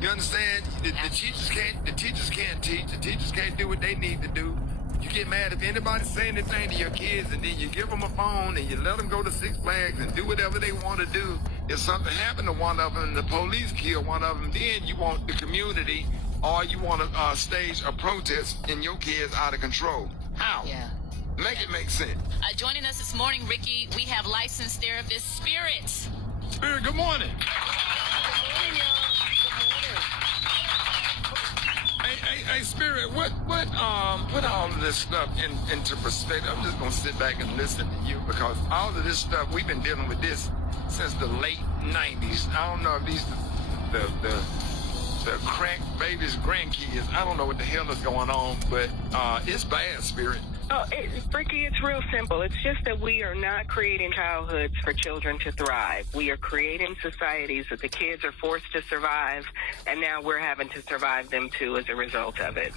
You understand? The teachers can't teach. The teachers can't do what they need to do. You get mad if anybody say anything to your kids, and then you give them a phone and you let them go to Six Flags and do whatever they want to do. If something happened to one of them and the police kill one of them, then you want the community or you want to stage a protest and your kids out of control. How? Yeah. Make it make sense. Joining us this morning, Ricky, we have licensed therapist Spirit. Spirit, good morning. Hey, Spirit, what put all of this stuff into perspective. I'm just gonna sit back and listen to you because all of this stuff we've been dealing with this since the late �90s. I don't know if these the crack babies, grandkids. I don't know what the hell is going on, but it's bad, Spirit. Oh, Ricky, it's real simple. It's just that we are not creating childhoods for children to thrive. We are creating societies that the kids are forced to survive, and now we're having to survive them too as a result of it.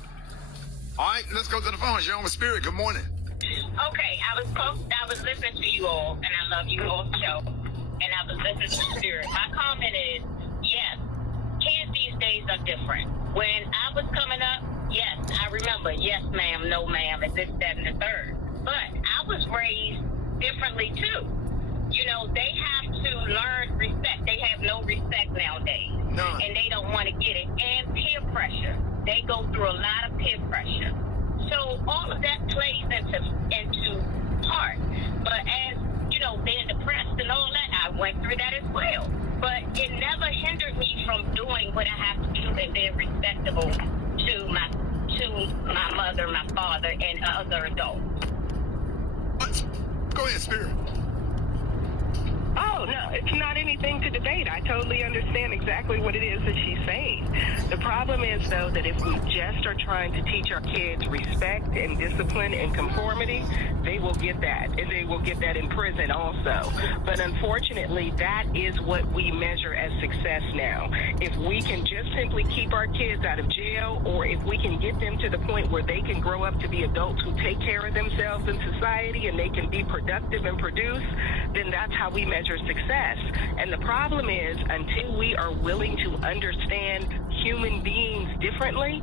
All right, let's go to the phone. You're on with Spirit. Good morning. Okay, I was listening to you all, and I love you all show, and I was listening to Spirit. My comment is, yes, kids these days are different. When I was coming up, yes, I remember, yes, ma'am, no, ma'am, and this, that, and the third. But I was raised differently, too. You know, they have to learn respect. They have no respect nowadays. None. And they don't want to get it. And peer pressure. They go through a lot of peer pressure. So all of that plays into part. But as, you know, being depressed and all that, I went through that as well. But it never hindered me from doing what I have to do and being respectable to my mother, my father, and other adults. Go ahead, Spirit. Oh, no, it's not anything to debate. I totally understand exactly what it is that she's saying. The problem is, though, that if we just are trying to teach our kids respect and discipline and conformity, they will get that. And they will get that in prison also. But unfortunately, that is what we measure as success now. If we can just simply keep our kids out of jail, or if we can get them to the point where they can grow up to be adults who take care of themselves in society and they can be productive and produce, then that's how we measure success. And the problem is, until we are willing to understand human beings differently,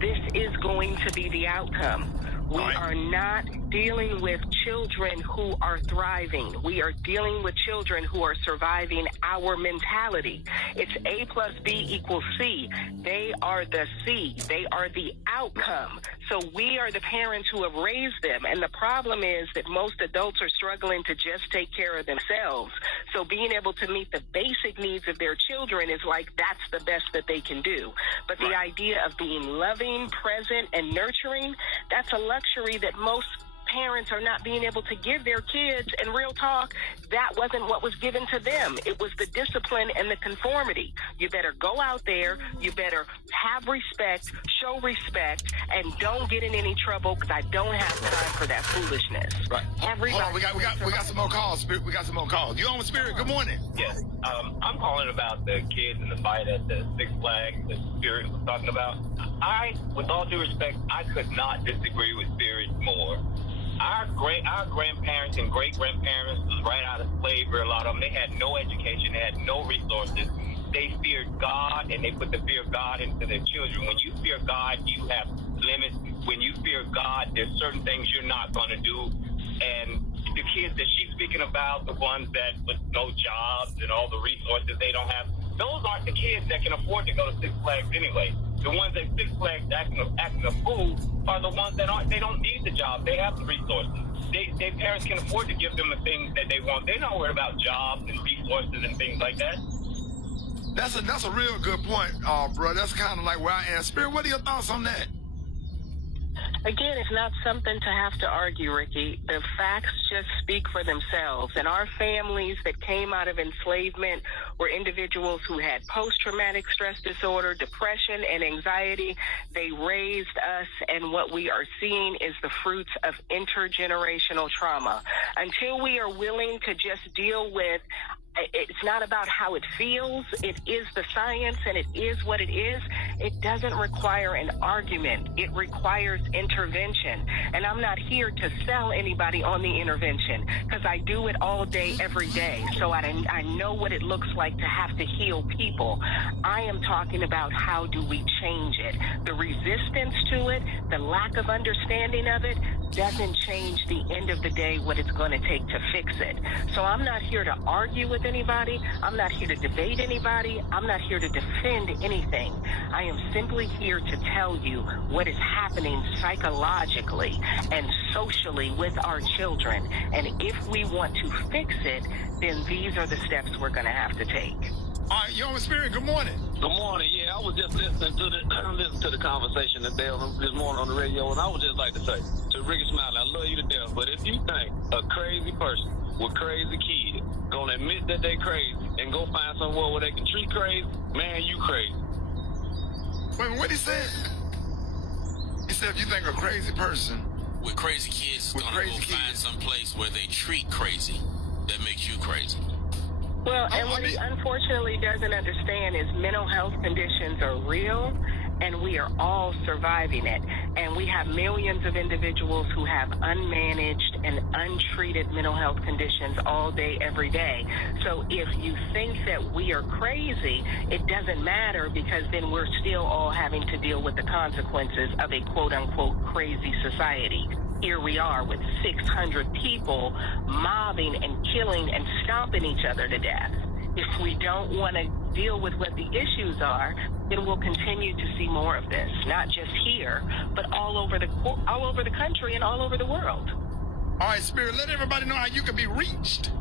this is going to be the outcome. We are not dealing with children who are thriving. We are dealing with children who are surviving our mentality. It's A plus B equals C. They are the C. They are the outcome. So we are the parents who have raised them. And the problem is that most adults are struggling to just take care of themselves. So being able to meet the basic needs of their children is like that's the best that they can do. But the idea of being loving, present, and nurturing, that's a luxury that most parents are not being able to give their kids. And real talk, that wasn't what was given to them. It was the discipline and the conformity. You better go out there, you better have respect, show respect, and don't get in any trouble, because I don't have time for that foolishness. Right. Everybody. Hold on, we got some more calls, Spirit. We got some more calls. You on with Spirit? Good morning. Yes, I'm calling about the kids in the fight at the Six Flags that Spirit was talking about. With all due respect, I could not disagree with Spirit more. Our grandparents and great-grandparents was right out of slavery, a lot of them. They had no education, they had no resources. They feared God, and they put the fear of God into their children. When you fear God, you have limits. When you fear God, there's certain things you're not going to do. And the kids that she's speaking about, the ones that with no jobs and all the resources they don't have, those aren't the kids that can afford to go to Six Flags anyway. The ones at Six Flags acting a fool are the ones that they don't need the job. They have the resources. Their parents can afford to give them the things that they want. They're not worried about jobs and resources and things like that. That's a real good point, bro. That's kind of like where I am. Spirit, what are your thoughts on that? Again, it's not something to have to argue, Ricky. The facts just speak for themselves. And our families that came out of enslavement were individuals who had post-traumatic stress disorder, depression, and anxiety. They raised us, and what we are seeing is the fruits of intergenerational trauma. Until we are willing to just deal with it's not about how it feels. It is the science, and it is what it is. It doesn't require an argument. It requires intervention. And I'm not here to sell anybody on the intervention because I do it all day, every day. So I know what it looks like to have to heal people. I am talking about how do we change it. The resistance to it, the lack of understanding of it, doesn't change the end of the day what it's going to take to fix it. So I'm not here to argue with anybody. I'm not here to debate anybody. I'm not here to defend anything. I am simply here to tell you what is happening psychologically and socially with our children. And if we want to fix it, then these are the steps we're going to have to take. All right, Yo Spirit, good morning. Good morning. Yeah, I was just listening to the conversation today this morning on the radio, and I would just like to say to Ricky Smiley, I love you to death, but if you think a crazy person with crazy kids gonna admit that they crazy and go find somewhere where they can treat crazy, man, you crazy. Wait, what he said? He said if you think a crazy person with crazy kids is gonna go find some place where they treat crazy, that makes you crazy. Well, and what he unfortunately doesn't understand is mental health conditions are real, and we are all surviving it. And we have millions of individuals who have unmanaged and untreated mental health conditions all day, every day. So if you think that we are crazy, it doesn't matter because then we're still all having to deal with the consequences of a quote-unquote crazy society. Here we are with 600 people mobbing and killing and stomping each other to death. If we don't want to deal with what the issues are, then we'll continue to see more of this, not just here, but all over the country and all over the world. All right, Spirit, let everybody know how you can be reached.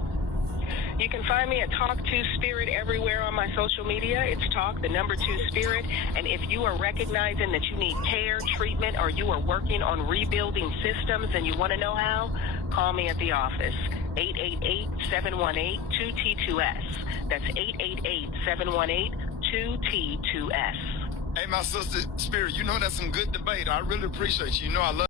You can find me at Talk to Spirit everywhere on my social media. It's Talk, the number 2 Spirit. And if you are recognizing that you need care, treatment, or you are working on rebuilding systems and you want to know how, call me at the office. 888-718-2T2S. That's 888-718-2T2S. Hey, my sister, Spirit, you know that's some good debate. I really appreciate you. You know I love